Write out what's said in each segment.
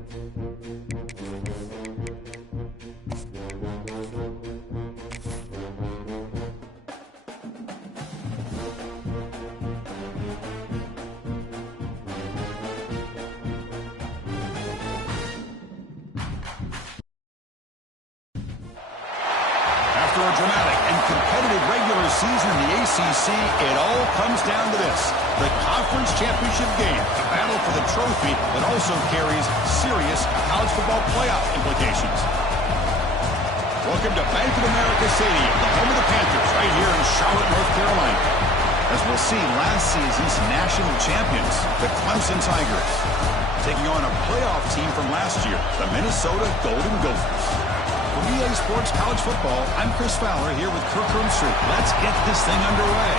After a dramatic and competitive regular season in the ACC, it all comes down to this: the conference championship game, a battle for the trophy that also carries serious college football playoff implications. Welcome to Bank of America Stadium, the home of the Panthers, right here in Charlotte, North Carolina. As we'll see, last season's national champions, the Clemson Tigers, taking on a playoff team from last year, the Minnesota Golden Gophers. For EA Sports College Football, I'm Chris Fowler here with Kirk Roomstreet. Let's get this thing underway.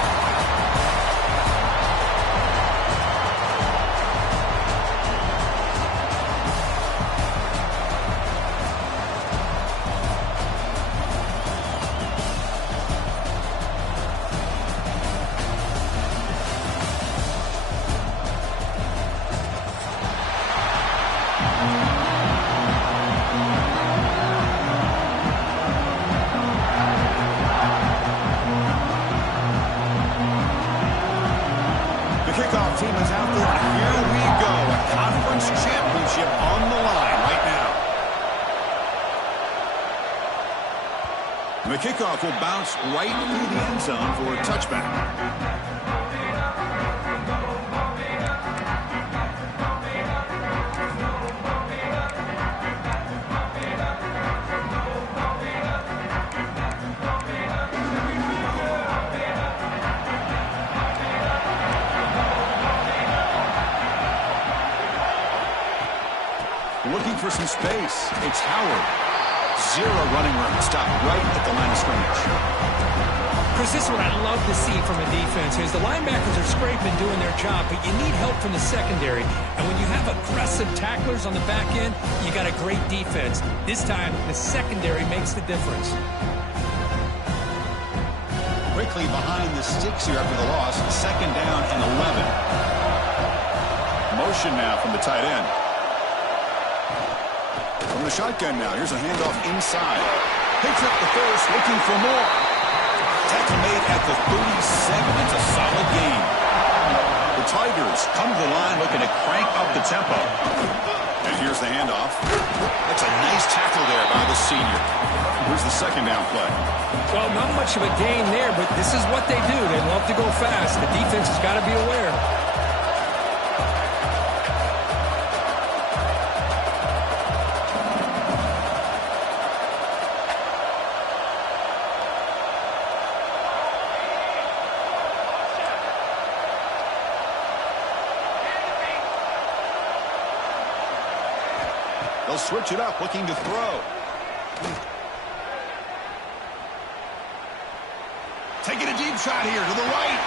Team is out there, and here we go. A conference championship on the line right now. The kickoff will bounce right through the end zone for a touchback. Looking for some space. It's Howard. Zero running room. Stopped right at the line of scrimmage. Chris, this is what I love to see from a defense is the linebackers are scraping, doing their job, but you need help from the secondary. And when you have aggressive tacklers on the back end, you got a great defense. This time, the secondary makes the difference. Quickly behind the sticks here after the loss. 2nd down and 11. Motion now from the tight end. From the shotgun now. Here's a handoff inside. Picks up the first, looking for more. Tackle made at the 37. It's a solid game. The Tigers come to the line looking to crank up the tempo. And here's the handoff. That's a nice tackle there by the senior. Here's the 2nd down play. Well, not much of a gain there, but this is what they do. They love to go fast. The defense has got to be aware. They'll switch it up, looking to throw. Taking a deep shot here to the right.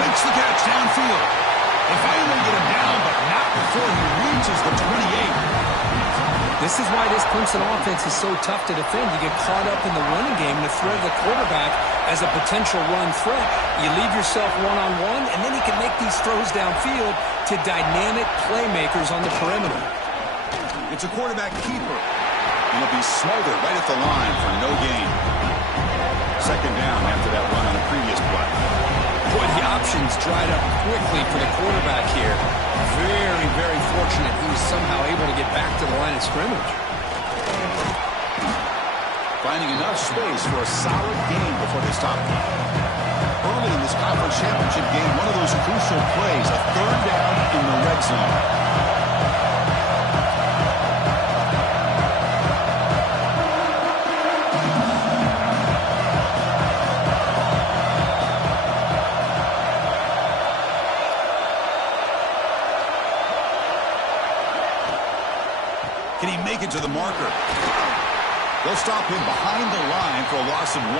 Makes the catch downfield. They finally get him down, but not before he reaches the 28. This is why this Clemson offense is so tough to defend. You get caught up in the running game and the threat of the quarterback as a potential run threat. You leave yourself one-on-one, and then he can make these throws downfield to dynamic playmakers on the perimeter. It's a quarterback keeper. And he'll be smothered right at the line for no gain. 2nd down after that run on the previous play. Boy, the options dried up quickly for the quarterback here. Very, very fortunate he was somehow able to get back to the line of scrimmage. Finding enough space for a solid gain before they stop him. Early in this conference championship game, one of those crucial plays, a 3rd down in the red zone. Can he make it to the marker? They'll stop him behind the line for a loss of 1.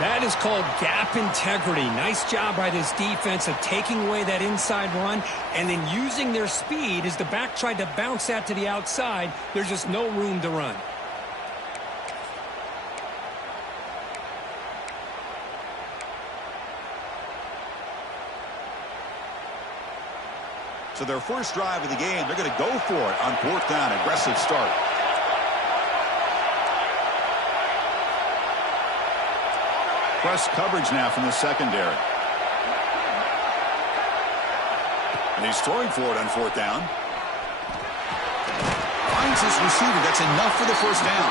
That is called gap integrity. Nice job by this defense of taking away that inside run and then using their speed as the back tried to bounce that to the outside. There's just no room to run. So their first drive of the game, they're going to go for it on 4th down. Aggressive start. Press coverage now from the secondary. And he's throwing for it on 4th down. Finds his receiver. That's enough for the first down.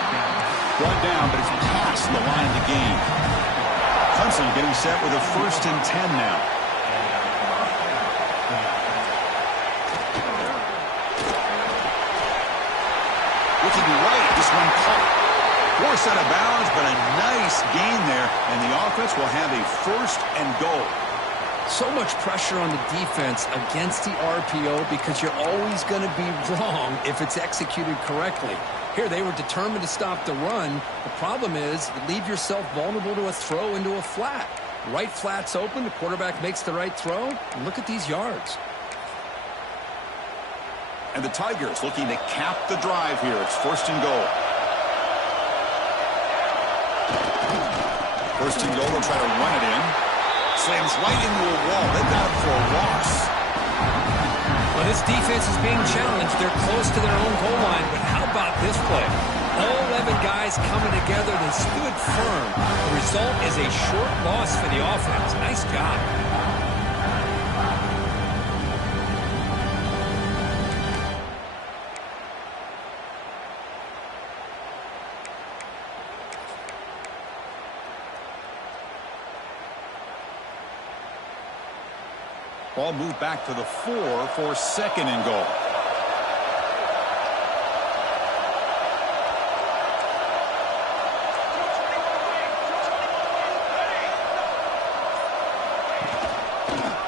Brought down, but it's past the line of the game. Clemson getting set with a 1st and 10 now. Looking right, this one caught. Forced out of bounds, but a nice gain there, and the offense will have a 1st and goal. So much pressure on the defense against the RPO because you're always going to be wrong if it's executed correctly. Here, they were determined to stop the run. The problem is you leave yourself vulnerable to a throw into a flat. Right flat's open, the quarterback makes the right throw. Look at these yards. And the Tigers looking to cap the drive here. It's 1st and goal. 1st and goal, they'll try to run it in. Slams right into a wall. They got him for a loss. Well, this defense is being challenged. They're close to their own goal line, but how about this play? All 11 guys coming together. They stood firm. The result is a short loss for the offense. Nice job. Ball moved back to the 4 for 2nd and goal.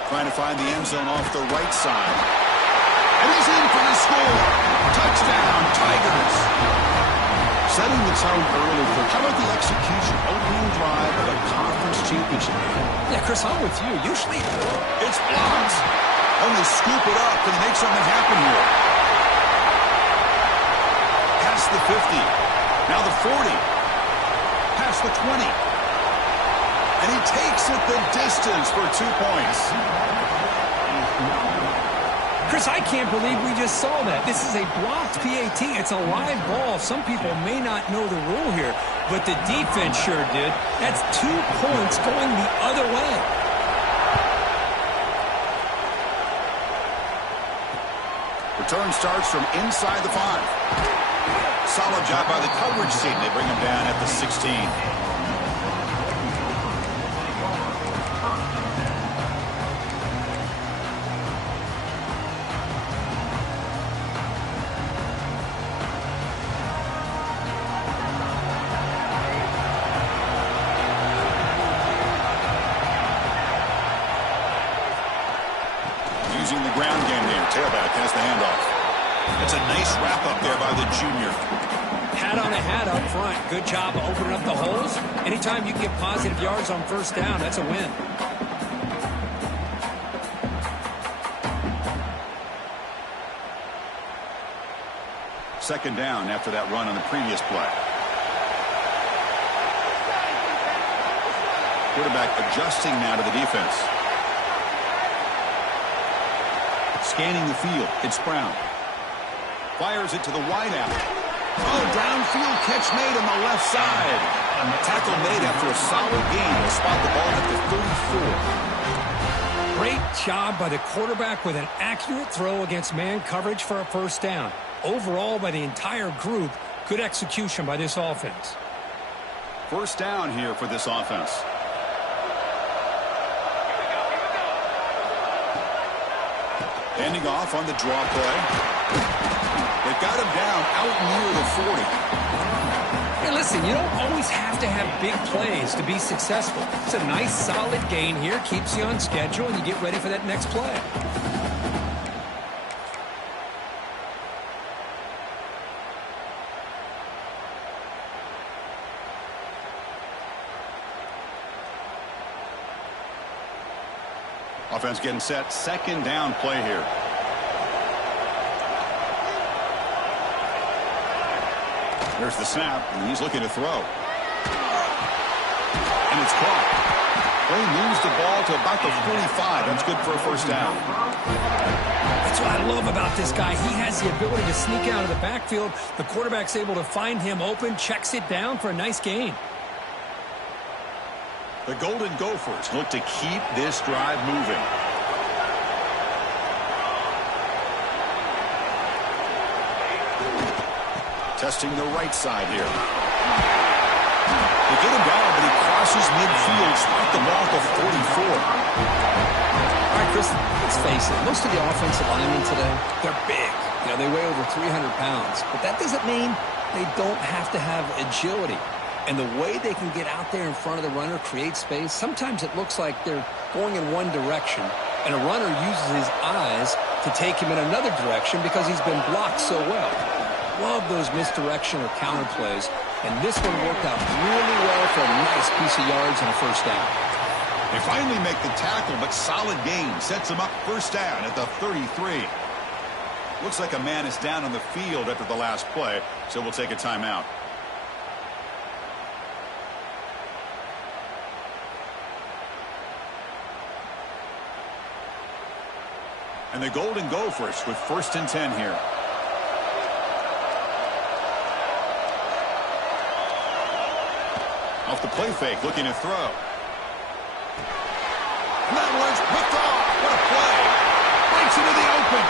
Trying to find the end zone off the right side. And he's in for the score. Touchdown, Tigers. Setting the tone early for how about the execution? Opening drive of a conference championship. Yeah, Chris, I'm with you. Usually it's blocked. Only scoop it up and make something happen here. Past the 50. Now the 40. Past the 20. And he takes it the distance for 2 points. Chris, I can't believe we just saw that. This is a blocked PAT. It's a live ball. Some people may not know the rule here, but the defense sure did. That's 2 points going the other way. Return starts from inside the 5. Solid job by the coverage team. They bring him down at the 16. Using the ground game here. Tailback has the handoff. It's a nice wrap-up there by the junior. Hat on a hat up front. Good job of opening up the holes. Anytime you can get positive yards on 1st down, that's a win. Second down after that run on the previous play. Quarterback adjusting now to the defense. Scanning the field. It's Brown. Fires it to the wideout. Oh, downfield catch made on the left side. Tackle made after a solid gain to spot the ball at the 34. Great job by the quarterback with an accurate throw against man coverage for a 1st down. Overall, by the entire group, good execution by this offense. 1st down here for this offense. Ending off on the draw play. They got him down out near the 40. Hey, listen, you don't always have to have big plays to be successful. It's a nice, solid gain here. Keeps you on schedule, and you get ready for that next play. Offense getting set. 2nd down play here. There's the snap, and he's looking to throw. And it's caught. Play moves the ball to about the 45. That's good for a 1st down. That's what I love about this guy. He has the ability to sneak out of the backfield. The quarterback's able to find him open, checks it down for a nice gain. The Golden Gophers look to keep this drive moving. Testing the right side here. They get him down, but he crosses midfield, spiked the ball to 44. All right, Chris, let's face it. Most of the offensive linemen today, they're big. You know, they weigh over 300 pounds. But that doesn't mean they don't have to have agility. And the way they can get out there in front of the runner, create space, sometimes it looks like they're going in one direction, and a runner uses his eyes to take him in another direction because he's been blocked so well. Love those misdirection or counter plays, and this one worked out really well for a nice piece of yards and a first down. They finally make the tackle, but solid gain sets them up first down at the 33. Looks like a man is down on the field after the last play, so we'll take a timeout. And the Golden Gophers with 1st and 10 here. Off the play fake, looking to throw. And that one's picked off. What a play. Breaks into the open.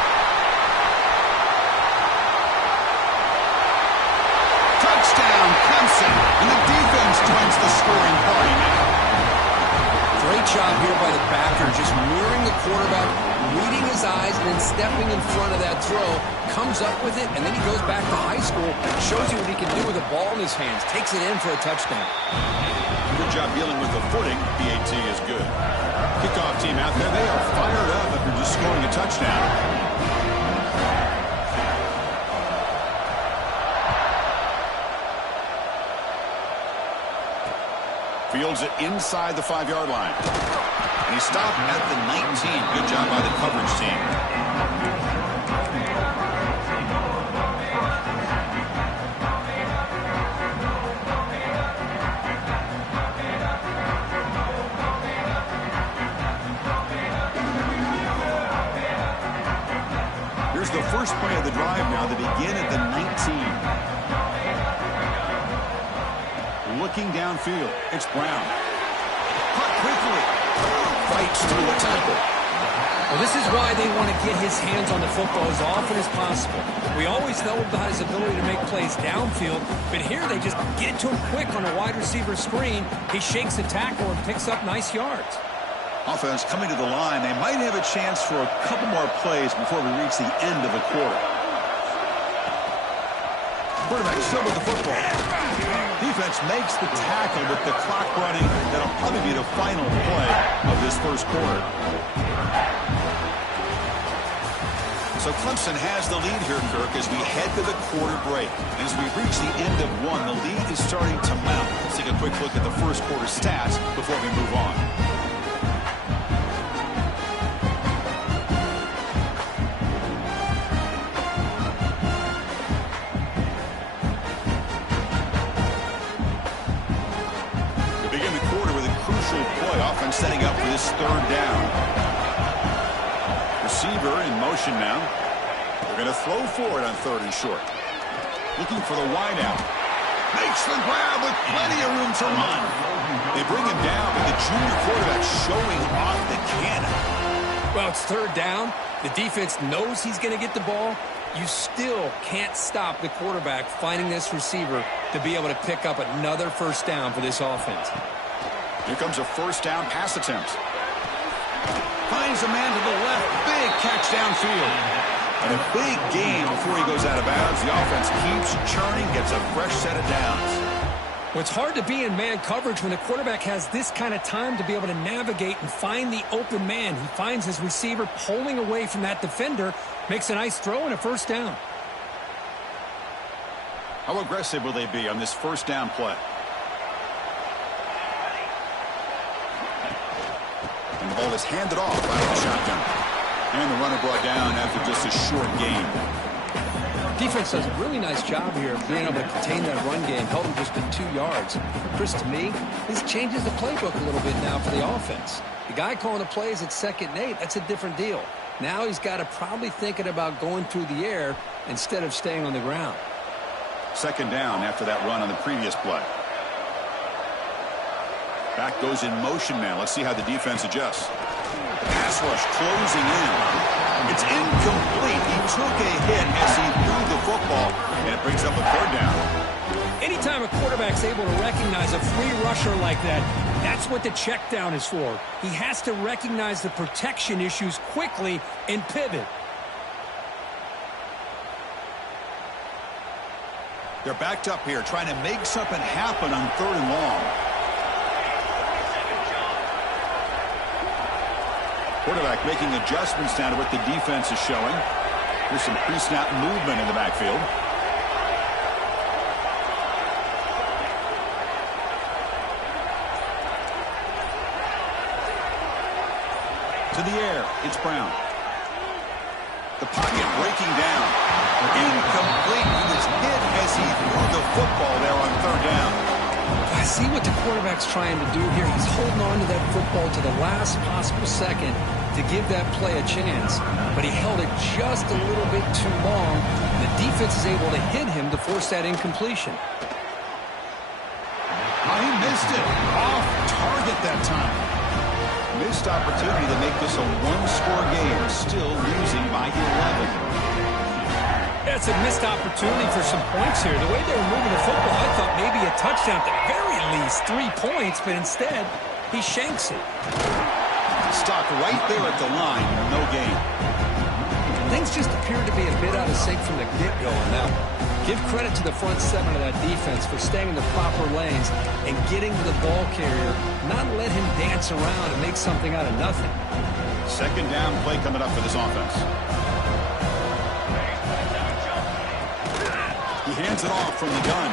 Touchdown, Clemson. And the defense joins the scoring party now. Great job here by the backer, just mirroring the quarterback, reading his eyes, and then stepping in front of that throw, comes up with it, and then he goes back to high school, shows you what he can do with a ball in his hands, takes it in for a touchdown. Good job dealing with the footing. BAT is good. Kickoff team out there, they are fired up after just scoring a touchdown. Fields it inside the 5-yard line. And he stopped at the 19. Good job by the coverage team. Here's the first play of the drive now. They begin at the 19. Looking downfield, it's Brown. Caught quickly. Fights through a tackle. Well, this is why they want to get his hands on the football as often as possible. We always know about his ability to make plays downfield, but here they just get it to him quick on a wide receiver screen. He shakes the tackle and picks up nice yards. Offense coming to the line. They might have a chance for a couple more plays before we reach the end of the quarter. Quarterback still with the football. Defense makes the tackle with the clock running. That'll probably be the final play of this first quarter. So Clemson has the lead here, Kirk, as we head to the quarter break. As we reach the end of one, the lead is starting to mount. Let's take a quick look at the first quarter stats before we move on. Offense setting up for this 3rd down. Receiver in motion now. They're going to throw for it on 3rd and short. Looking for the wideout. Makes the grab with plenty of room to run. They bring him down, but the junior quarterback showing off the cannon. Well, it's 3rd down. The defense knows he's going to get the ball. You still can't stop the quarterback finding this receiver to be able to pick up another first down for this offense. Here comes a 1st down pass attempt. Finds a man to the left. Big catch downfield. And a big gain before he goes out of bounds. The offense keeps churning, gets a fresh set of downs. Well, it's hard to be in man coverage when the quarterback has this kind of time to be able to navigate and find the open man. He finds his receiver pulling away from that defender, makes a nice throw and a first down. How aggressive will they be on this 1st down play? And the ball is handed off out of the shotgun. And the runner brought down after just a short gain. Defense does a really nice job here of being able to contain that run game, held him just to 2 yards. Chris, to me, this changes the playbook a little bit now for the offense. The guy calling the plays at 2nd and 8, that's a different deal. Now he's got to probably thinking about going through the air instead of staying on the ground. Second down after that run on the previous play. Back goes in motion now. Let's see how the defense adjusts. Pass rush closing in. It's incomplete. He took a hit as he threw the football, and it brings up a third down. Anytime a quarterback's able to recognize a free rusher like that, that's what the check down is for. He has to recognize the protection issues quickly and pivot. They're backed up here trying to make something happen on third and long. Quarterback making adjustments now to what the defense is showing. There's some pre-snap movement in the backfield. To the air, it's Brown. The pocket breaking down. Incomplete. He was hit as he threw the football there on third down. I see what the quarterback's trying to do here. He's holding on to that football to the last possible second to give that play a chance. But he held it just a little bit too long. The defense is able to hit him to force that incompletion. Oh, he missed it. Off target that time. Missed opportunity to make this a one-score game. Still losing by 11. That's a missed opportunity for some points here. The way they were moving the football, I thought maybe a touchdown at the very least, 3 points, but instead, he shanks it. Stopped right there at the line, no gain. Things just appeared to be a bit out of sync from the get-go. Now, give credit to the front seven of that defense for staying in the proper lanes and getting to the ball carrier, not let him dance around and make something out of nothing. Second down play coming up for this offense. He hands it off from the gun.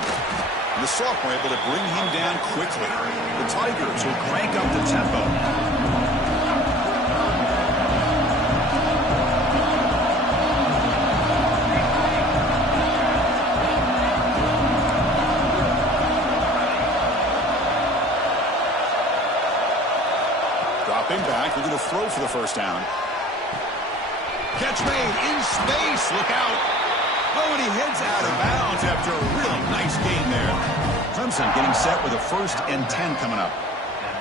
The sophomore able to bring him down quickly. The Tigers will crank up the tempo. Dropping back, we're going to throw for the first down. Catch made in space. Look out. Oh, and he heads out of bounds after a really nice game there. Clemson getting set with a 1st and 10 coming up.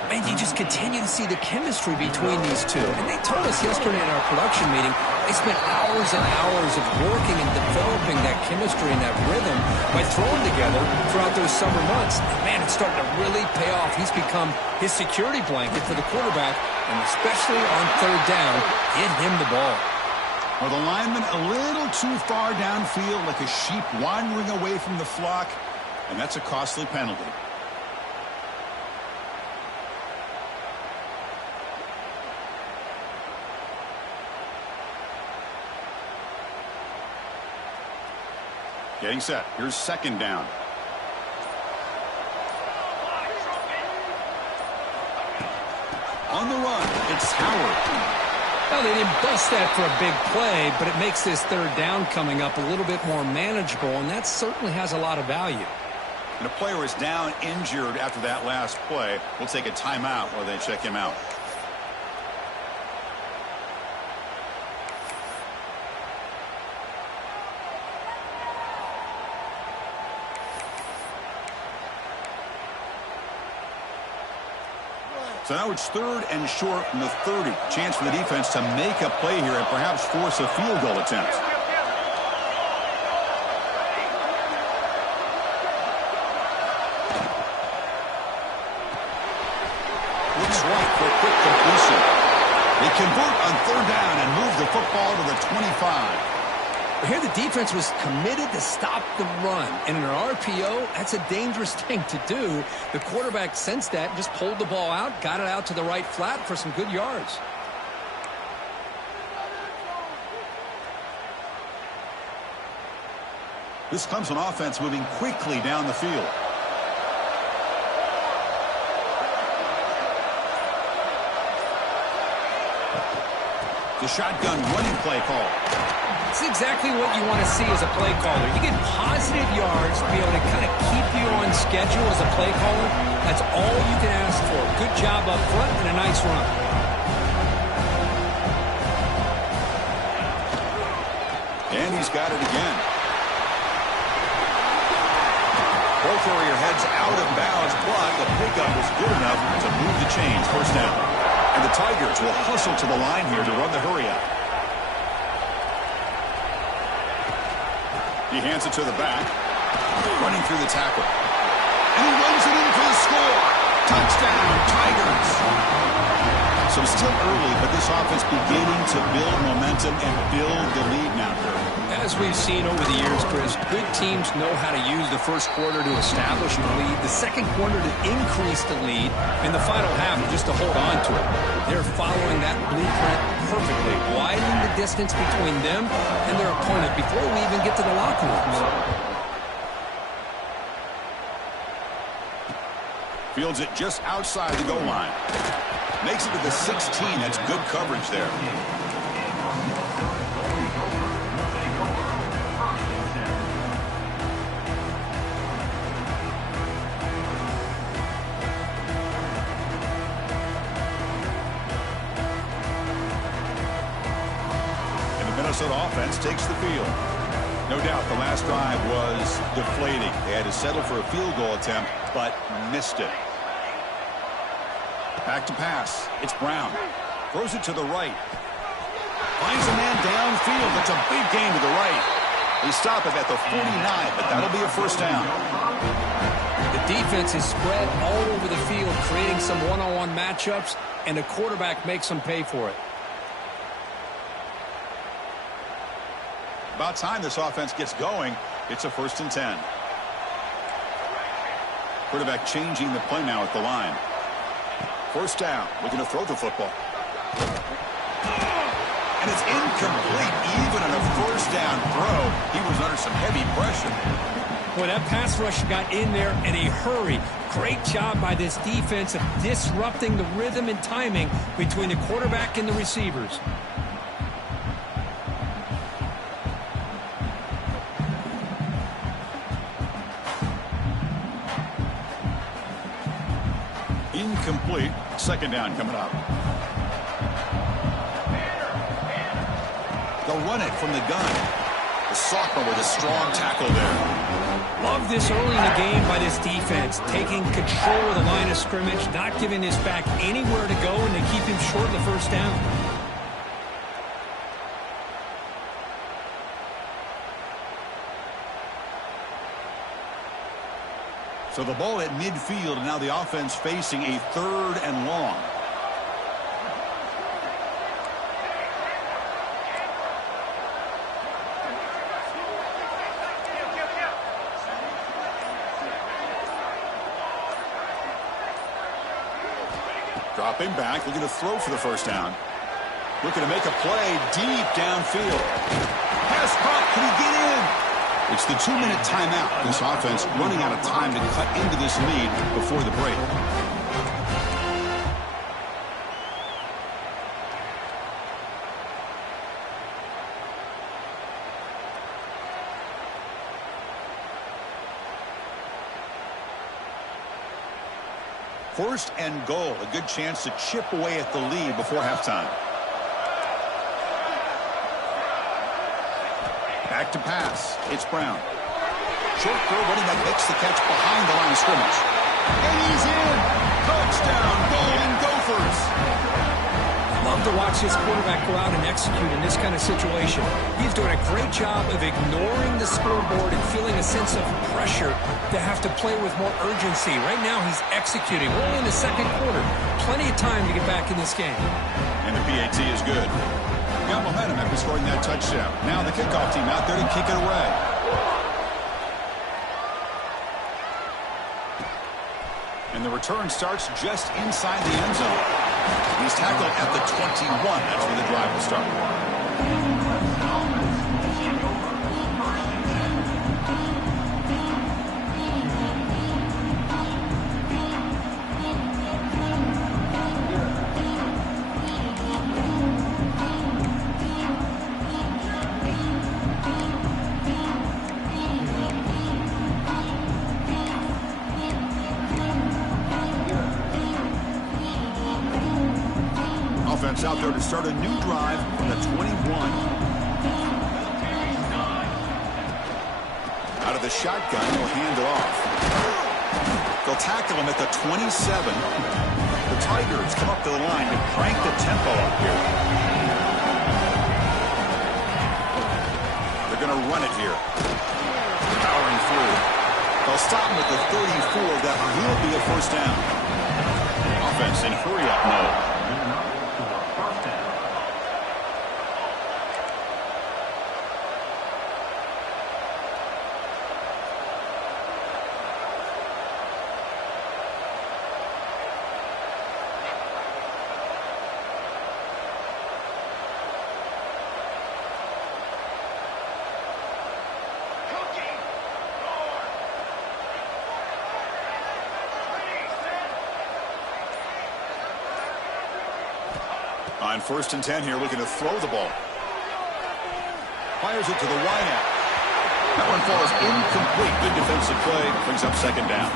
And you just continue to see the chemistry between these two. And they told us yesterday in our production meeting, they spent hours and hours of working and developing that chemistry and that rhythm by throwing together throughout those summer months. And man, it's starting to really pay off. He's become his security blanket for the quarterback, and especially on third down, get him the ball. Well, the lineman a little too far downfield, like a sheep wandering away from the flock, and that's a costly penalty. Getting set. Here's second down. On the run, it's Howard. Well, they didn't bust that for a big play, but it makes this third down coming up a little bit more manageable, and that certainly has a lot of value. And a player is down injured after that last play. We'll take a timeout while they check him out. So now it's 3rd and short from the 30. Chance for the defense to make a play here and perhaps force a field goal attempt. Looks right for a quick completion. They convert on third down and move the football to the 25. Here the defense was committed to stop the run. And in an RPO, that's a dangerous thing to do. The quarterback sensed that and just pulled the ball out, got it out to the right flat for some good yards. This comes on offense moving quickly down the field. The shotgun running play call. It's exactly what you want to see as a play caller. You get positive yards to be able to kind of keep you on schedule as a play caller. That's all you can ask for. Good job up front and a nice run. And he's got it again. Ball carrier heads out of bounds, but the pickup is good enough to move the chains. First down. And the Tigers will hustle to the line here to run the hurry-up. He hands it to the back. Running through the tackle. And he runs it in for the score. Touchdown, Tigers. So it's still early, but this offense beginning to build momentum and build the lead now, Kurt. As we've seen over the years, Chris, good teams know how to use the first quarter to establish the lead, the second quarter to increase the lead, and the final half just to hold on to it. They're following that blueprint perfectly, widening the distance between them and their opponent before we even get to the locker rooms. Fields it just outside the goal line. Makes it to the 16. That's good coverage there. And the Minnesota offense takes the field. No doubt the last drive was deflating. They had to settle for a field goal attempt, but missed it. Back to pass. It's Brown. Throws it to the right. Finds a man downfield. That's a big gain to the right. They stop him at the 49, but that'll be a first down. The defense is spread all over the field, creating some one-on-one matchups, and the quarterback makes them pay for it. About time this offense gets going. It's a 1st and 10. Quarterback changing the play now at the line. First down. Looking to throw the football. And it's incomplete. Even on a first down throw, he was under some heavy pressure. Well, that pass rush got in there in a hurry. Great job by this defense of disrupting the rhythm and timing between the quarterback and the receivers. Incomplete. Second down coming up. They'll run it from the gun. The sophomore with a strong tackle there. Love this early in the game by this defense, taking control of the line of scrimmage, not giving this back anywhere to go, and they keep him short of the first down. So the ball at midfield, and now the offense facing a 3rd and long. Dropping back, looking to throw for the first down. Looking to make a play deep downfield. Pass caught, can he get in? It's the 2-minute timeout. This offense running out of time to cut into this lead before the break. First and goal. A good chance to chip away at the lead before halftime. Back to pass. It's Brown. Short throw, running back makes the catch behind the line of scrimmage. And he's in. Touchdown, Golden Gophers. Love to watch this quarterback go out and execute in this kind of situation. He's doing a great job of ignoring the scoreboard and feeling a sense of pressure to have to play with more urgency. Right now he's executing. We're only in the second quarter. Plenty of time to get back in this game. And the PAT is good. Got momentum after scoring that touchdown. Now the kickoff team out there to kick it away. And the return starts just inside the end zone. He's tackled at the 21. That's where the drive will start. Out there to start a new drive from the 21. Out of the shotgun, he'll hand it off. They'll tackle him at the 27. The Tigers come up to the line to crank the tempo up here. They're going to run it here. Powering through. They'll stop him at the 34. That will be a first down. Offense in hurry-up mode. On 1st and 10 here, looking to throw the ball. Fires it to the wideout. That one falls incomplete. Good defensive play. Brings up 2nd down.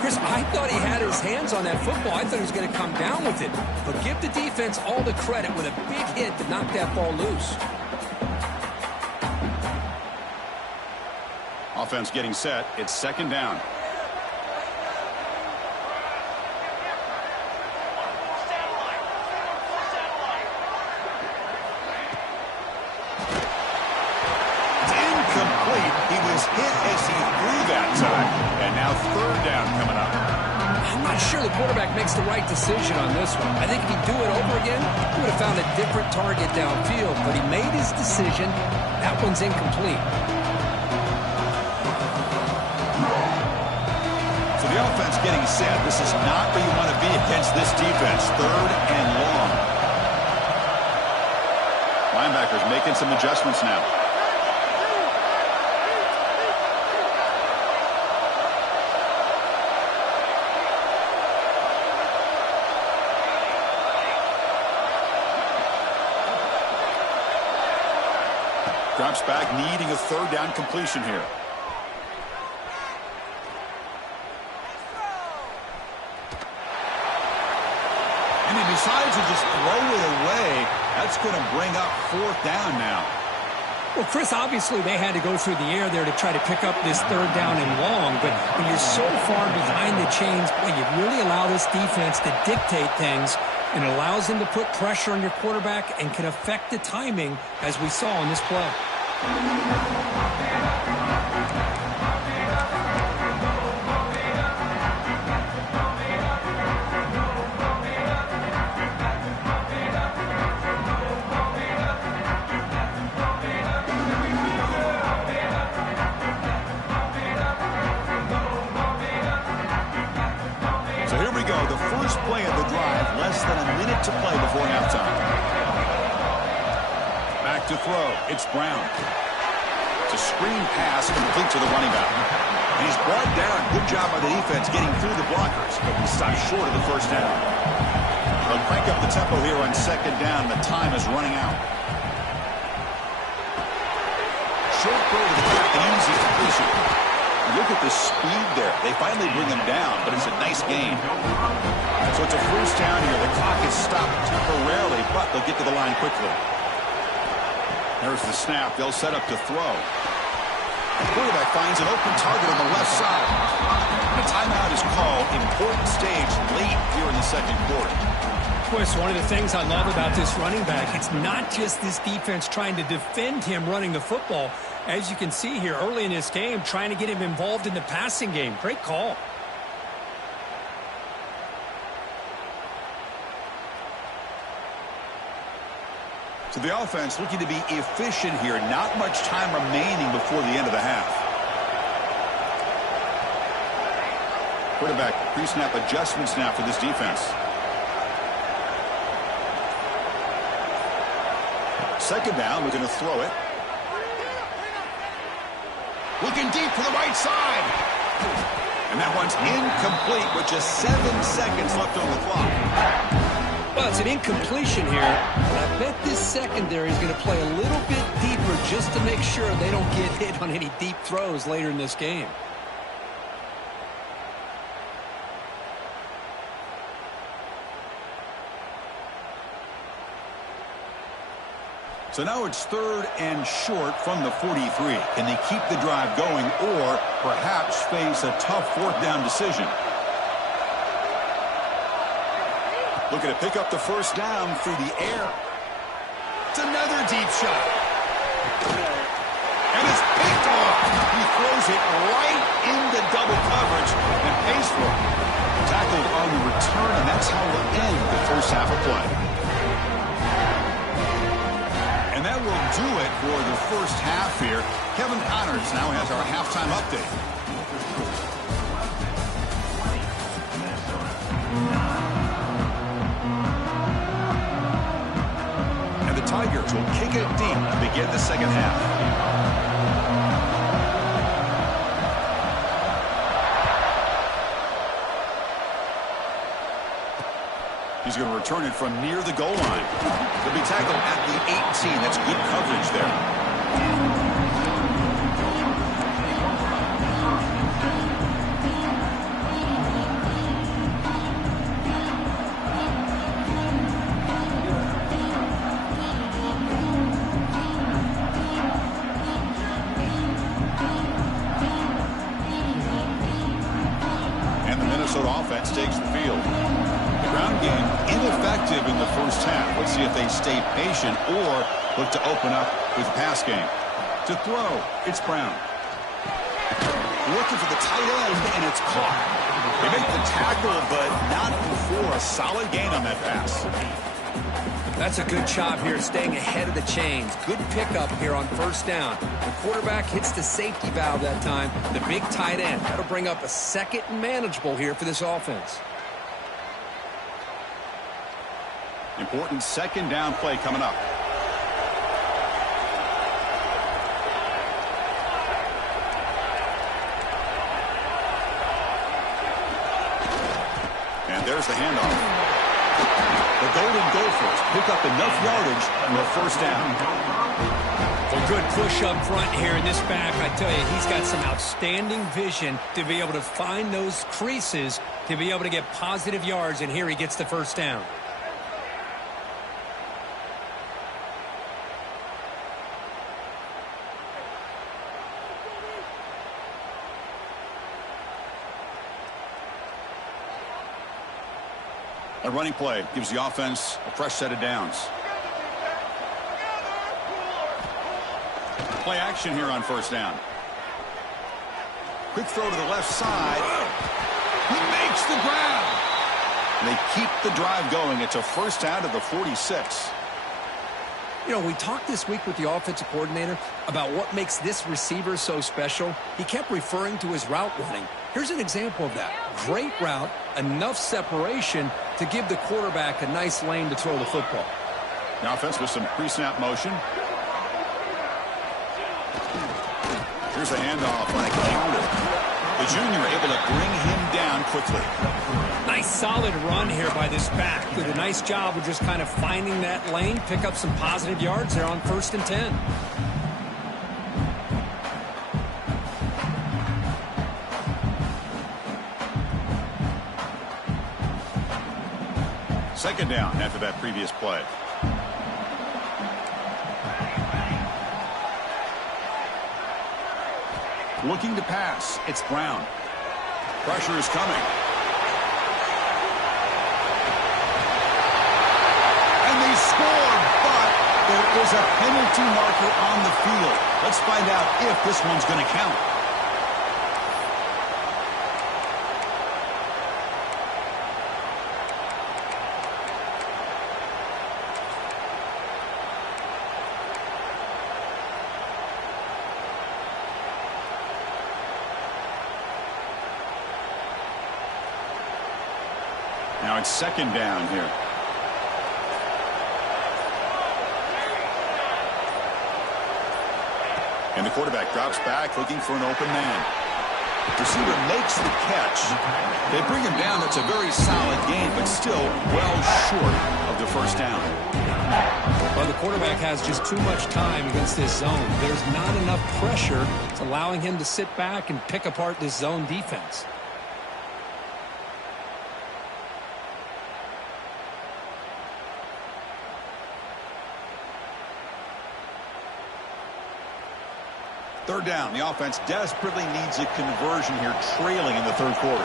Chris, I thought he had his hands on that football. I thought he was going to come down with it. But give the defense all the credit with a big hit to knock that ball loose. Offense getting set. It's 2nd down. Hit as he threw that time. And now 3rd down coming up. I'm not sure the quarterback makes the right decision on this one. I think if he'd do it over again, he would have found a different target downfield. But he made his decision. That one's incomplete. So the offense getting set. This is not where you want to be against this defense. 3rd and long. Linebackers making some adjustments now. Drops back, needing a 3rd down completion here. And he decides to just throw it away. That's going to bring up 4th down now. Well, Chris, obviously they had to go through the air there to try to pick up this 3rd down and long. But when you're so far behind the chains, boy, you really allow this defense to dictate things. And it allows them to put pressure on your quarterback and can affect the timing, as we saw in this play. So here we go, the first play of the drive, less than a minute to play before halftime. Back to throw, it's Brown. It's a screen pass complete to the running back. And he's brought down. Good job by the defense getting through the blockers, but he stopped short of the first down. They'll crank up the tempo here on 2nd down. The time is running out. Short throw to the back, an easy completion. Look at the speed there. They finally bring him down, but it's a nice gain. So it's a first down here. The clock is stopped temporarily, but they'll get to the line quickly. There's the snap. They'll set up to throw. The quarterback finds an open target on the left side. A timeout is called. Important stage late here in the 2nd quarter. Of course, one of the things I love about this running back, it's not just this defense trying to defend him running the football. As you can see here early in this game, trying to get him involved in the passing game. Great call. So the offense looking to be efficient here. Not much time remaining before the end of the half. Quarterback pre-snap adjustments now for this defense. 2nd down, looking to throw it. Looking deep to the right side. And that one's incomplete with just 7 seconds left on the clock. Well, it's an incompletion here. I bet this secondary is going to play a little bit deeper just to make sure they don't get hit on any deep throws later in this game. So now it's 3rd and short from the 43. Can they keep the drive going or perhaps face a tough 4th down decision? Looking to pick up the 1st down through the air. It's another deep shot. And it's picked off. He throws it right into double coverage and pays for it. Tackled on the return, and that's how we'll end the first half of play. And that will do it for the first half here. Kevin Connors now has our halftime update. And the Tigers will kick it deep to begin the second half. He's going to return it from near the goal line. He'll be tackled at the 18. That's good coverage there. And the Minnesota offense takes the field. Ground game ineffective in the first half. Let's see if they stay patient or look to open up with the pass game. To throw, it's Brown. Looking for the tight end, and it's caught. They make the tackle, but not before a solid gain on that pass. That's a good job here staying ahead of the chains. Good pickup here on 1st down. The quarterback hits the safety valve that time. The big tight end. That'll bring up a 2nd and manageable here for this offense. Important 2nd down play coming up. And there's the handoff. The Golden Gophers pick up enough yardage for a 1st down. Well, good push up front here in this back. I tell you, he's got some outstanding vision to be able to find those creases to be able to get positive yards, and here he gets the 1st down. A running play gives the offense a fresh set of downs. Play action here on 1st down. Quick throw to the left side. He makes the grab. And they keep the drive going. It's a 1st down to the 46. You know, we talked this week with the offensive coordinator about what makes this receiver so special. He kept referring to his route running. Here's an example of that. Great route, enough separation to give the quarterback a nice lane to throw the football. The offense with some pre-snap motion. Here's a handoff on a counter. The junior able to bring him down quickly. Nice solid run here by this back. Did a nice job of just kind of finding that lane, pick up some positive yards there on 1st and 10. Second down after that previous play. Looking to pass. It's Brown. Pressure is coming. And they score, but there is a penalty marker on the field. Let's find out if this one's going to count. Now it's 2nd down here. And the quarterback drops back looking for an open man. Receiver makes the catch. They bring him down. That's a very solid game, but still well short of the 1st down. Well, the quarterback has just too much time against this zone. There's not enough pressure. It's allowing him to sit back and pick apart this zone defense. Third down. The offense desperately needs a conversion here, trailing in the third quarter.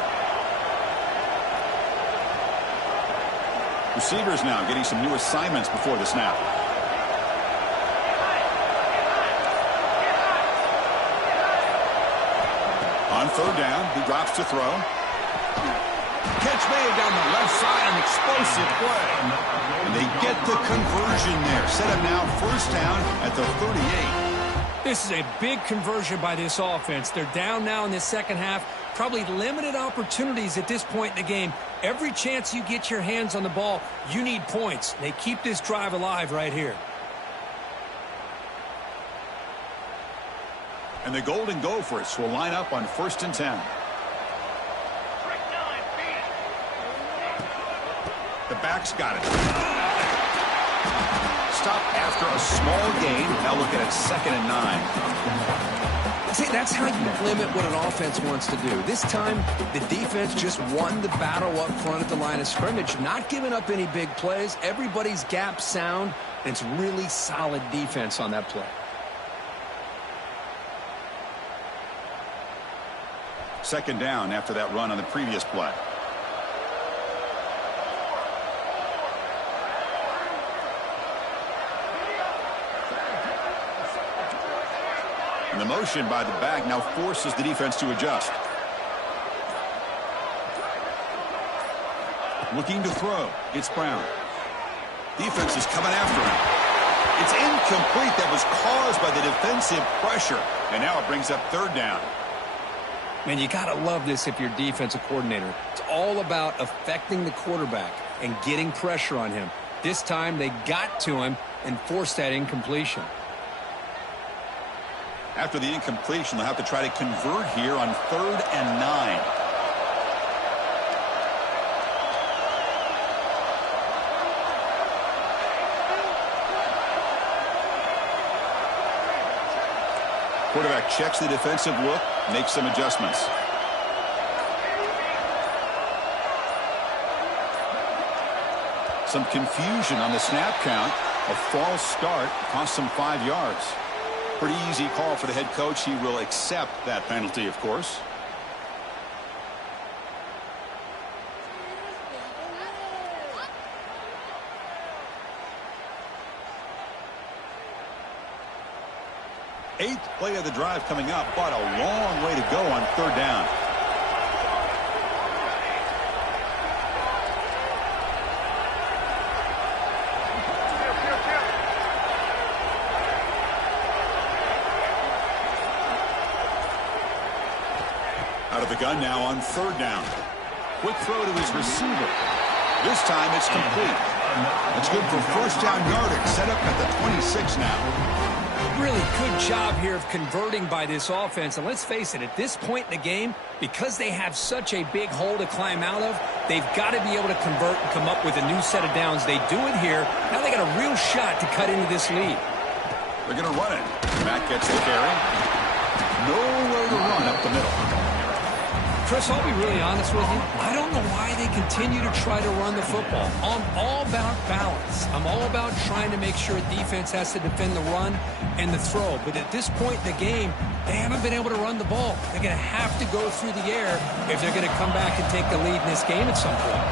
Receivers now getting some new assignments before the snap. On third down, he drops to throw. Catch made down the left side, an explosive play. And they get the conversion there. Set up now, first down at the 38. This is a big conversion by this offense. They're down now in the second half. Probably limited opportunities at this point in the game. Every chance you get your hands on the ball, you need points. They keep this drive alive right here. And the Golden Gophers will line up on 1st and 10. The back's got it. Stop after a small gain. Now look at it, 2nd and 9. See, that's how you limit what an offense wants to do. This time, the defense just won the battle up front at the line of scrimmage, not giving up any big plays. Everybody's gap sound, and it's really solid defense on that play. 2nd down after that run on the previous play. And the motion by the back now forces the defense to adjust. Looking to throw. It's Brown. Defense is coming after him. It's incomplete. That was caused by the defensive pressure. And now it brings up 3rd down. Man, you got to love this if you're a defensive coordinator. It's all about affecting the quarterback and getting pressure on him. This time they got to him and forced that incompletion. After the incompletion, they'll have to try to convert here on 3rd and 9. Quarterback checks the defensive look, makes some adjustments. Some confusion on the snap count. A false start cost them 5 yards. Pretty easy call for the head coach. He will accept that penalty, of course. Eighth play of the drive coming up, but a long way to go on 3rd down. Out of the gun now on 3rd down. Quick throw to his receiver. This time it's complete. It's good for first down yardage. Set up at the 26 now. Really good job here of converting by this offense. And let's face it, at this point in the game, because they have such a big hole to climb out of, they've got to be able to convert and come up with a new set of downs. They do it here. Now they got a real shot to cut into this lead. They're going to run it. Matt gets the carry. Nowhere to run up the middle. Chris, I'll be really honest with you. I don't know why they continue to try to run the football. I'm all about balance. I'm all about trying to make sure defense has to defend the run and the throw. But at this point in the game, they haven't been able to run the ball. They're going to have to go through the air if they're going to come back and take the lead in this game at some point.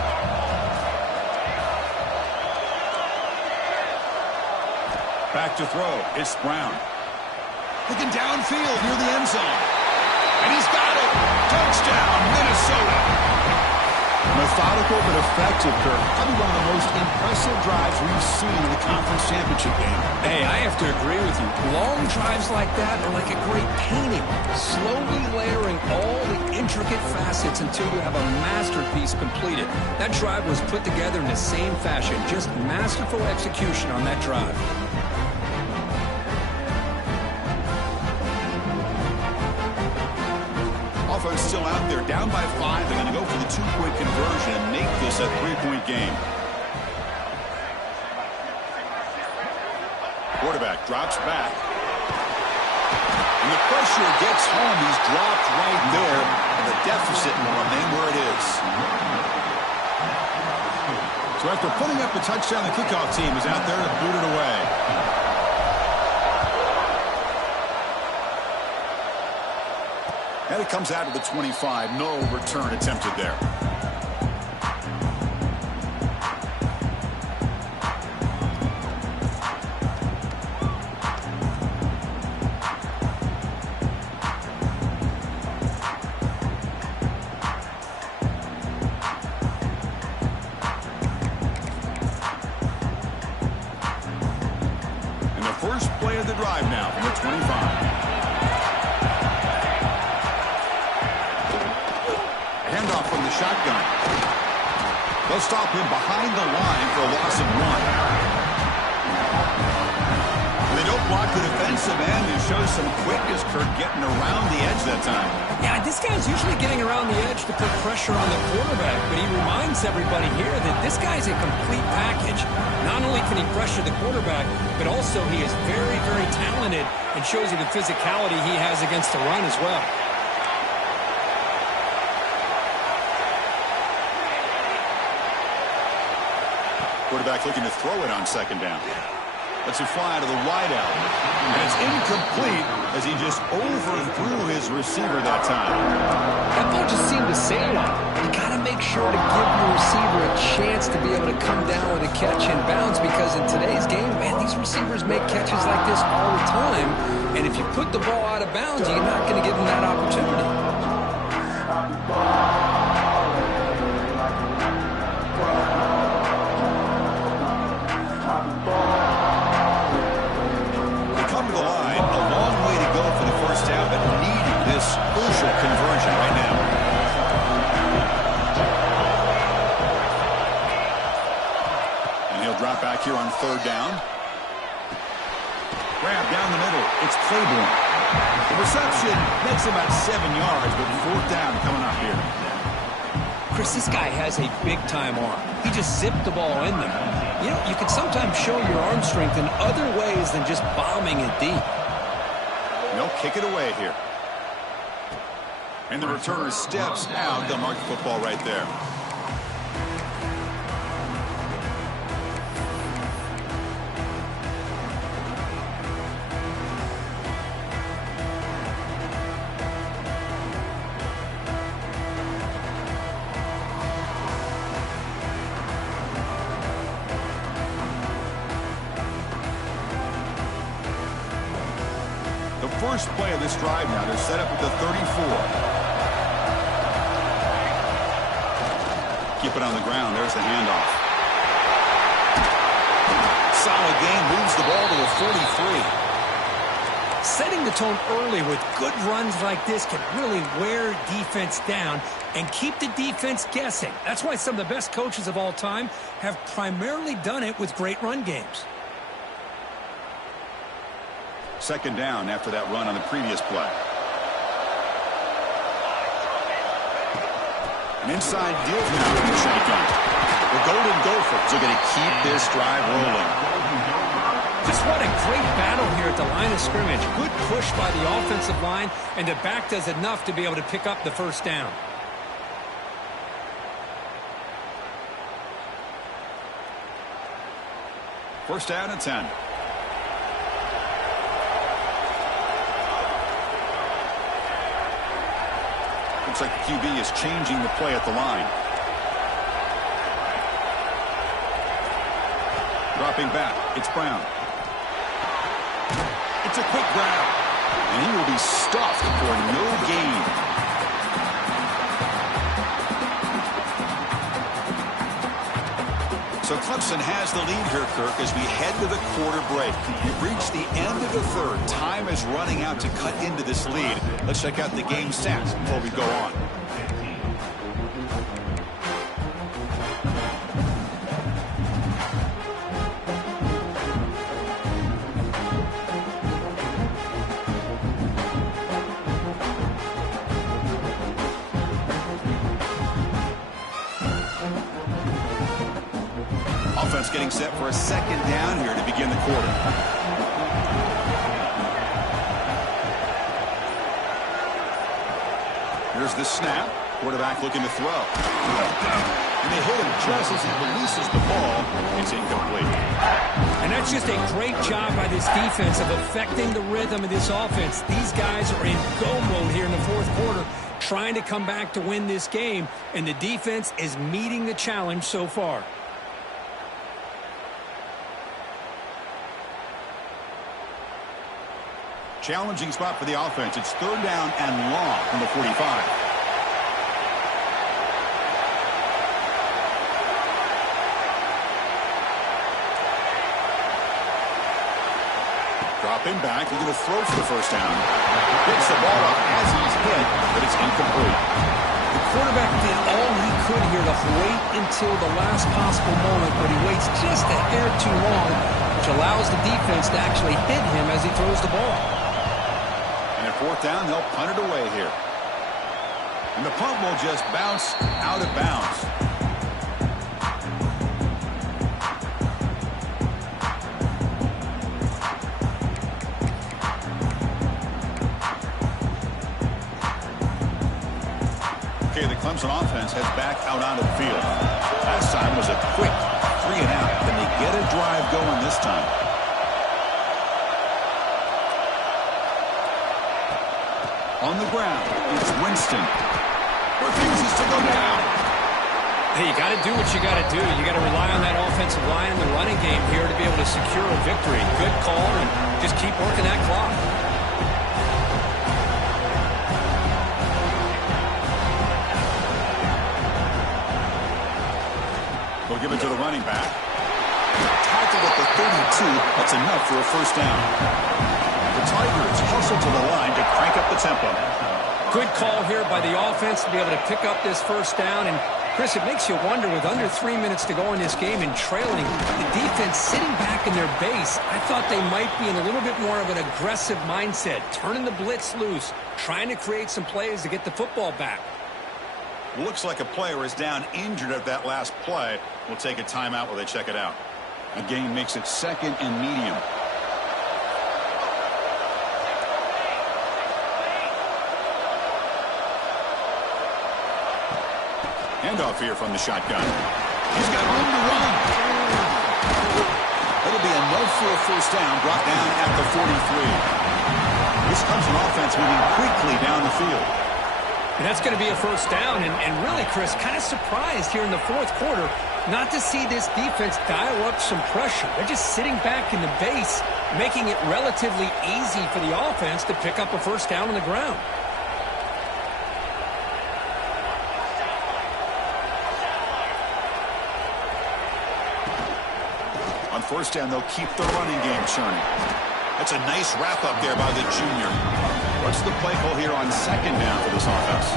Back to throw. It's Brown. Looking downfield near the end zone. And he's got it. Touchdown, Minnesota. Methodical but effective, Kirk. Probably one of the most impressive drives we've seen in the conference championship game. Hey, I have to agree with you. Long drives like that are like a great painting. Slowly layering all the intricate facets until you have a masterpiece completed. That drive was put together in the same fashion. Just masterful execution on that drive. Offense still out there, down by 5. They're going to go for the 2-point conversion and make this a 3-point game. Quarterback drops back. And the pressure gets home. He's dropped right there, and the deficit will remain where it is. So after putting up a touchdown, the kickoff team is out there to boot it away. And it comes out to the 25. No return attempted there. First play of the drive now from the 25. A handoff from the shotgun. They'll stop him behind the line for a loss of 1. They don't block the defensive end and shows some quickness, Kirk, getting around the edge that time. Yeah, this guy's usually getting around the edge to put pressure on the quarterback, but he reminds everybody here that this guy's a complete package. Not only can he pressure the quarterback, but also he is very, very talented and shows you the physicality he has against the run as well. Quarterback looking to throw it on second down. Lets it fly to the wideout. And it's incomplete as he just overthrew his receiver that time. That ball just seemed to sail on. You got to make sure to give your receiver a chance to be able to come down with a catch and bounce, because in today's game, man, these receivers make catches like this all the time. And if you put the ball out of bounds, you're not going to give them that opportunity. Crucial conversion right now. And he'll drop back here on third down. Grab down the middle. It's Claiborne. The reception makes him about 7 yards, but fourth down coming up here. Chris, this guy has a big-time arm. He just zipped the ball in there. You know, you can sometimes show your arm strength in other ways than just bombing it deep. They'll kick it away here. And the returner steps out. They'll mark the football right there. The first play of this drive now, they're set up at the 34. Keep it on the ground. There's the handoff. Solid game. Moves the ball to the 43. Setting the tone early with good runs like this can really wear defense down and keep the defense guessing. That's why some of the best coaches of all time have primarily done it with great run games. Second down after that run on the previous play. An inside give now in the shotgun. The Golden Gophers are going to keep this drive rolling. Just what a great battle here at the line of scrimmage. Good push by the offensive line, and the back does enough to be able to pick up the first down. First down and 10. Looks like the QB is changing the play at the line. Dropping back. It's Brown. It's a quick grab. And he will be stuffed for no gain. So Clemson has the lead here, Kirk, as we head to the quarter break. We've reached the end of the third. Time is running out to cut into this lead. Let's check out the game stats before we go on. Offense getting set for a second down here to begin the quarter. Here's the snap. Quarterback looking to throw. And they hit him just as he releases the ball. It's incomplete. And that's just a great job by this defense of affecting the rhythm of this offense. These guys are in go mode here in the fourth quarter, trying to come back to win this game, and the defense is meeting the challenge so far. Challenging spot for the offense. It's third down and long from the 45. Dropping back, he's going to throw for the first down. Picks the ball up as he's hit, but it's incomplete. The quarterback did all he could here to wait until the last possible moment, but he waits just a hair too long, which allows the defense to actually hit him as he throws the ball. And at fourth down, they'll punt it away here. And the punt will just bounce out of bounds. Okay, the Clemson offense heads back out onto the field. Last time was a quick 3-and-out. Can they get a drive going this time? On the ground, it's Winston. Refuses to go down. Hey, you got to do what you got to do. You got to rely on that offensive line and the running game here to be able to secure a victory. Good call, and just keep working that clock. They'll give it to the running back. Tackled at the 32. That's enough for a first down. The Tigers hustle to the line to crank up the tempo. Good call here by the offense to be able to pick up this first down. And, Chris, it makes you wonder, with under 3 minutes to go in this game and trailing, the defense sitting back in their base, I thought they might be in a little bit more of an aggressive mindset, turning the blitz loose, trying to create some plays to get the football back. Looks like a player is down injured at that last play. We'll take a timeout while they check it out. A gain makes it second and medium. Handoff here from the shotgun. He's got room to run. It'll be enough for a first down, brought down at the 43. This comes an offense moving quickly down the field. And that's going to be a first down. And really, Chris, kind of surprised here in the fourth quarter not to see this defense dial up some pressure. They're just sitting back in the base, making it relatively easy for the offense to pick up a first down on the ground. On first down, they'll keep the running game churning. That's a nice wrap-up there by the junior. What's the play call here on second down for this offense?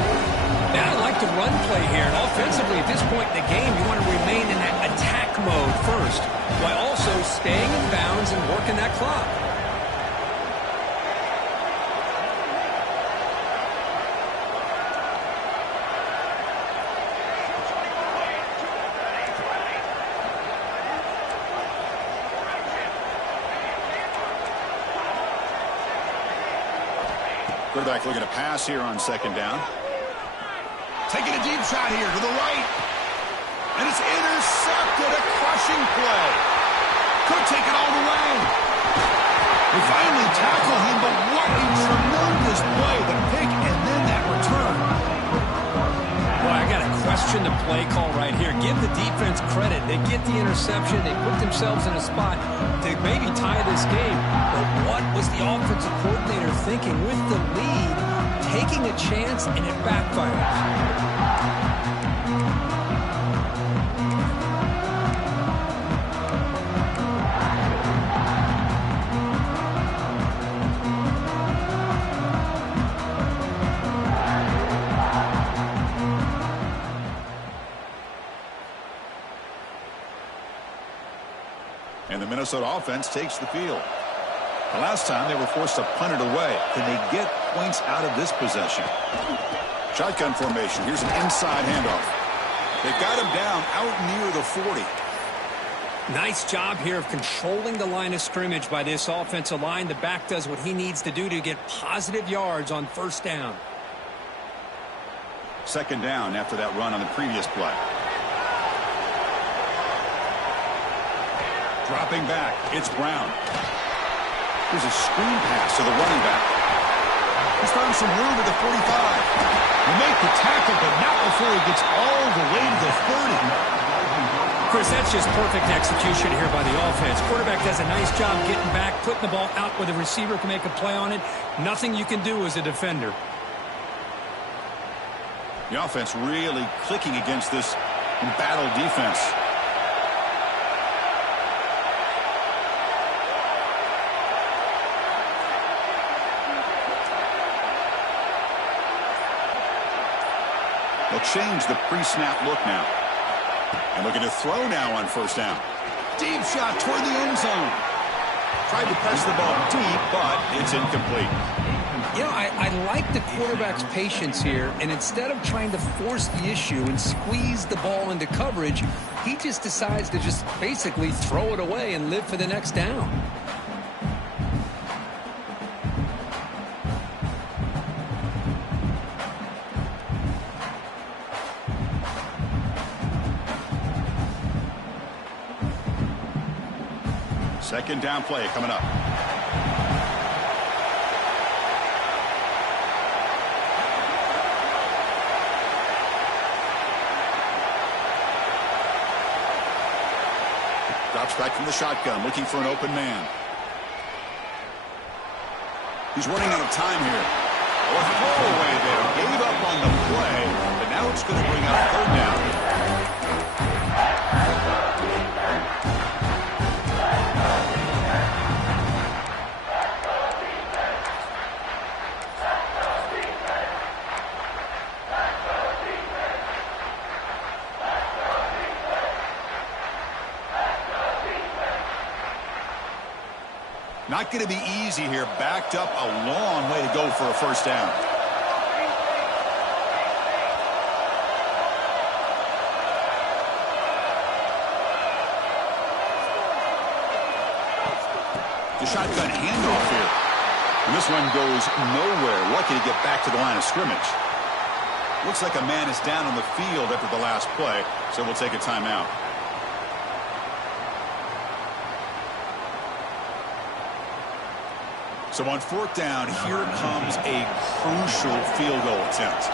Now, I like the run play here. And offensively, at this point in the game, you want to remain in that attack mode first, while also staying in bounds and working that clock. Quarterback looking to pass here on second down. Taking a deep shot here to the right. And it's intercepted. A crushing play. Could take it all the way. They finally tackle him, but what a tremendous play. The pick and then that return. Well, I got to question the play call right here. Give the defense credit. They get the interception. They put themselves in a spot to maybe tie this game. But what was the offensive coordinator thinking with the lead, taking a chance, and it backfires? And the Minnesota offense takes the field. The last time they were forced to punt it away. Can they get points out of this possession? Shotgun formation. Here's an inside handoff. They've got him down out near the 40. Nice job here of controlling the line of scrimmage by this offensive line. The back does what he needs to do to get positive yards on first down. Second down after that run on the previous play. Dropping back, it's Brown. Here's a screen pass to the running back. He's found some room at the 45. He made the tackle, but not before he gets all the way to the 30. Chris, that's just perfect execution here by the offense. Quarterback does a nice job getting back, putting the ball out where the receiver can make a play on it. Nothing you can do as a defender. The offense really clicking against this embattled defense. They'll change the pre-snap look now. And looking to throw now on first down. Deep shot toward the end zone. Tried to press the ball deep, but it's incomplete. You know, I like the quarterback's patience here, and instead of trying to force the issue and squeeze the ball into coverage, he just decides to just basically throw it away and live for the next down. Second down play coming up. Drops back from the shotgun, looking for an open man. He's running out of time here. A throwaway there. Gave up on the play, but now it's going to bring up third down. Not going to be easy here. Backed up a long way to go for a first down. The shotgun handoff here. And this one goes nowhere. Lucky to get back to the line of scrimmage. Looks like a man is down on the field after the last play, so we'll take a timeout. So on fourth down, here comes a crucial field goal attempt.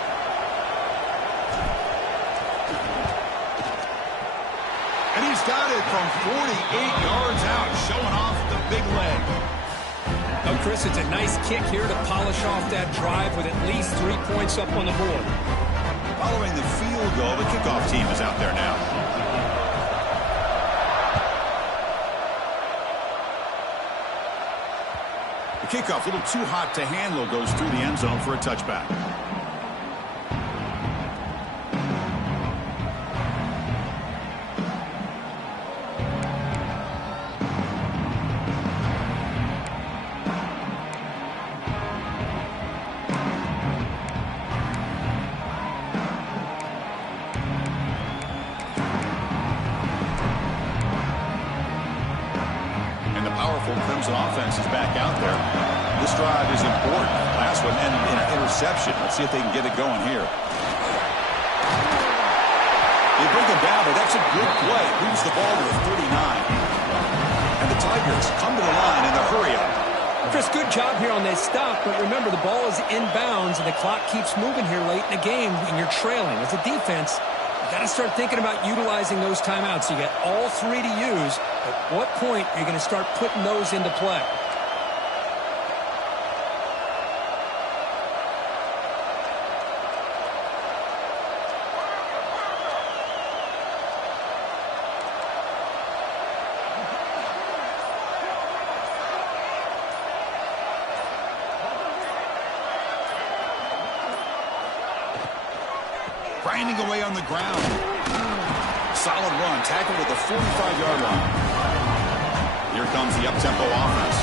And he's got it from 48 yards out, showing off the big leg. Now, Chris, it's a nice kick here to polish off that drive with at least 3 points up on the board. Following the field goal, the kickoff team is out there now. Kickoff, a little too hot to handle, goes through the end zone for a touchback. And the powerful Crimson offense is back out there. This drive is important. Last one ended in an interception. Let's see if they can get it going here. They bring him down, but that's a good play. Moves the ball to the 39. And the Tigers come to the line in the hurry-up. Chris, good job here on this stop, but remember the ball is inbounds and the clock keeps moving here late in the game and you're trailing. As a defense, you got to start thinking about utilizing those timeouts. You got all three to use. At what point are you going to start putting those into play? Grinding away on the ground. Solid run, tackled at the 45-yard line. Here comes the up-tempo offense.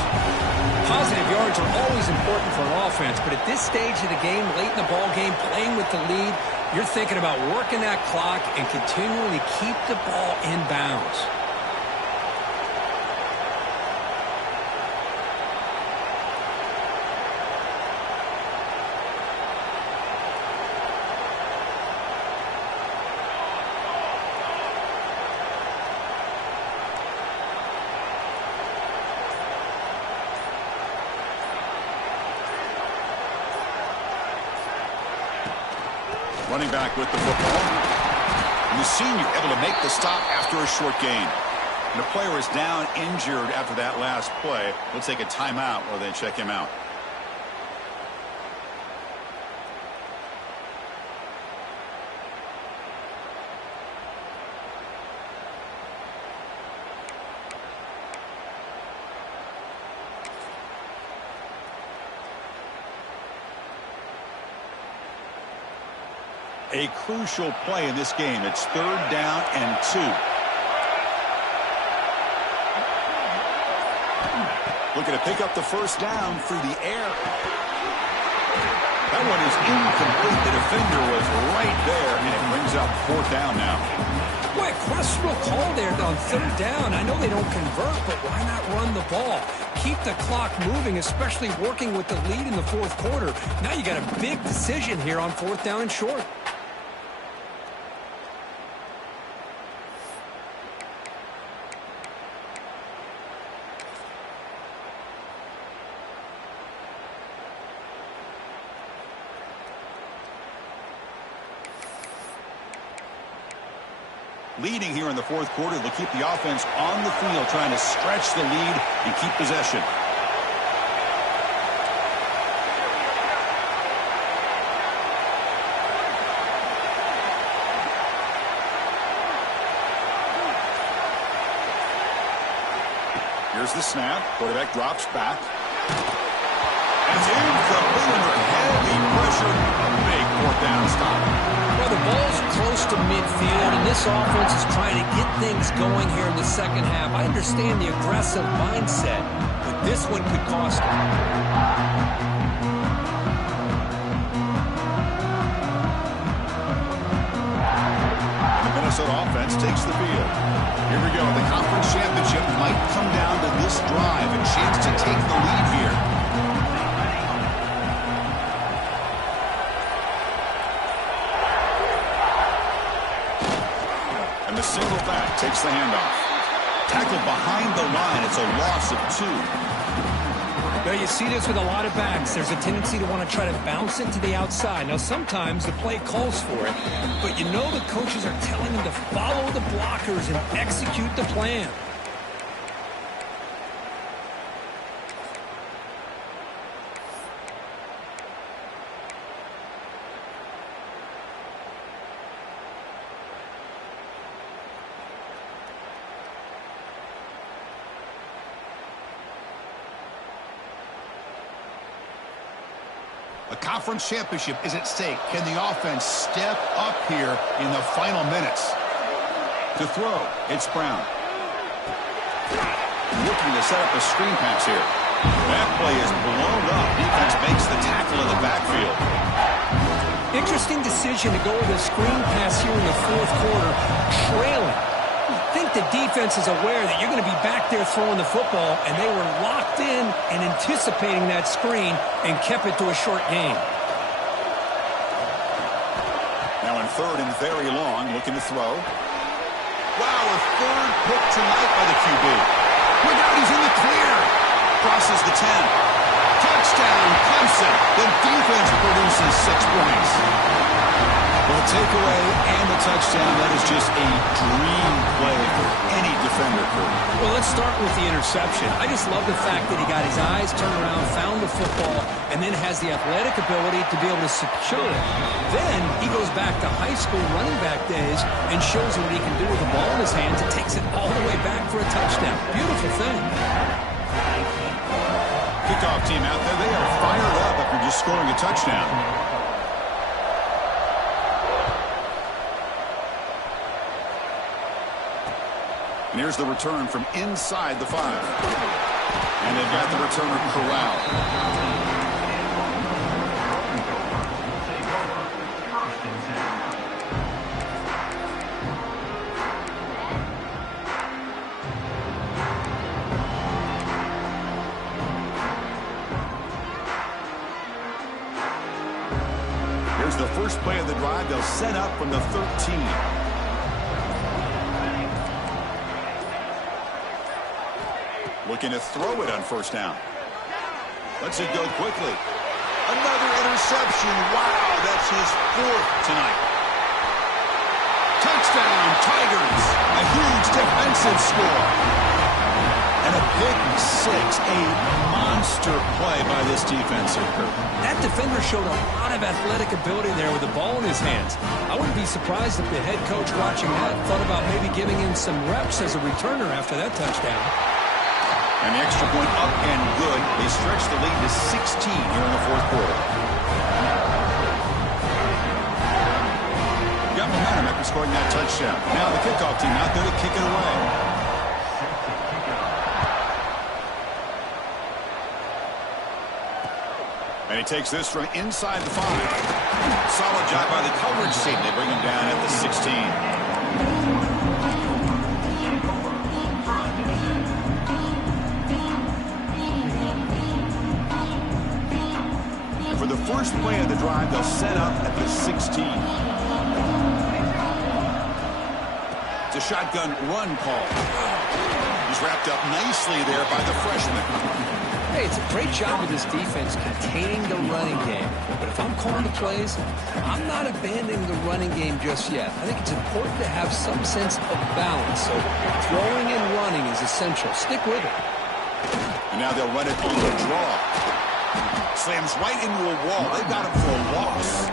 Positive yards are always important for an offense, but at this stage of the game, late in the ball game, playing with the lead, you're thinking about working that clock and continually keep the ball in bounds. Running back with the football. And the senior able to make the stop after a short gain. And the player is down injured after that last play. We'll take a timeout while they check him out. A crucial play in this game. It's 3rd down and 2. Looking to pick up the first down through the air. That one is incomplete. The defender was right there, and it brings up 4th down now. Boy, questionable call there on 3rd down. I know they don't convert, but why not run the ball? Keep the clock moving, especially working with the lead in the 4th quarter. Now you got a big decision here on 4th down and short. Leading here in the 4th quarter, they'll keep the offense on the field, trying to stretch the lead and keep possession. Here's the snap. Quarterback drops back. It's incomplete under heavy pressure. A big 4th down stop. Well, the ball's close to midfield, and this offense is trying to get things going here in the second half. I understand the aggressive mindset, but this one could cost them. The Minnesota offense takes the field. Here we go. The conference championship might come down to this drive. A chance to take the lead here. The single back takes the handoff. Tackled behind the line. It's a loss of 2. Well, you see this with a lot of backs. There's a tendency to want to try to bounce it to the outside. Now, sometimes the play calls for it, but you know the coaches are telling them to follow the blockers and execute the plan. A conference championship is at stake. Can the offense step up here in the final minutes? To throw, it's Brown. Looking to set up a screen pass here. That play is blown up. Defense makes the tackle in the backfield. Interesting decision to go with a screen pass here in the 4th quarter, trailing. I think the defense is aware that you're going to be back there throwing the football, and they were locked in and anticipating that screen and kept it to a short gain. Now in 3rd and very long, looking to throw. Wow, a 3rd pick tonight by the QB. Look out, he's in the clear. Crosses the 10. Touchdown, Clemson. The defense produces 6 points. Well, the takeaway and the touchdown, that is just a dream play for any defender, Kurt. Well, let's start with the interception. I just love the fact that he got his eyes turned around, found the football, and then has the athletic ability to be able to secure it. Then he goes back to high school running back days and shows him what he can do with the ball in his hands and takes it all the way back for a touchdown. Beautiful thing. Kickoff team out there, they are fired up after just scoring a touchdown. And here's the return from inside the 5. And they've got the returner corralled. Here's the first play of the drive. They'll set up from the 13. Looking to throw it on first down. Let's it go quickly. Another interception. Wow, that's his 4th tonight. Touchdown, Tigers. A huge defensive score. And a pick 6, a monster play by this defense here, Kurt. That defender showed a lot of athletic ability there with the ball in his hands. I wouldn't be surprised if the head coach watching that thought about maybe giving him some reps as a returner after that touchdown. And the extra point up and good. They stretch the lead to 16 here in the 4th quarter. Got momentum after scoring that touchdown. Now the kickoff team out there to kick it away. And he takes this from inside the 5. Solid job by the coverage team. They bring him down at the 16. And for the first play of the drive, they'll set up at the 16. It's a shotgun run call. He's wrapped up nicely there by the freshman. Hey, it's a great job with this defense containing the running game. But if I'm calling the plays, I'm not abandoning the running game just yet. I think it's important to have some sense of balance. So throwing and running is essential. Stick with it. And now they'll run it on the draw. Slams right into a wall. They've got him for a loss.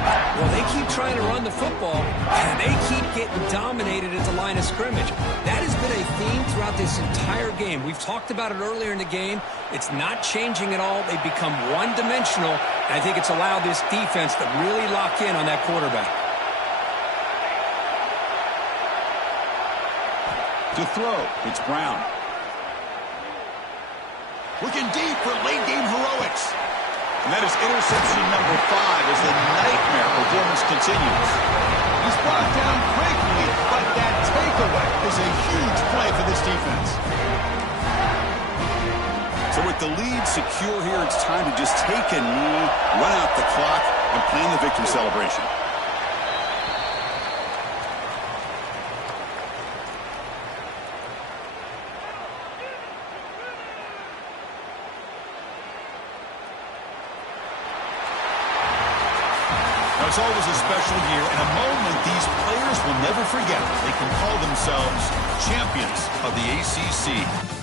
Well, they keep trying to run the football, and they keep getting dominated at the line of scrimmage. That has been a theme throughout this entire game. We've talked about it earlier in the game. It's not changing at all. They've become one-dimensional, and I think it's allowed this defense to really lock in on that quarterback. To throw, it's Brown. Looking deep for late-game heroics. And that is interception number 5 as the nightmare performance continues. He's brought down quickly, but that takeaway is a huge play for this defense. So with the lead secure here, it's time to just take a knee, run out the clock, and plan the victory celebration. It's always a special year and a moment these players will never forget. They can call themselves champions of the ACC.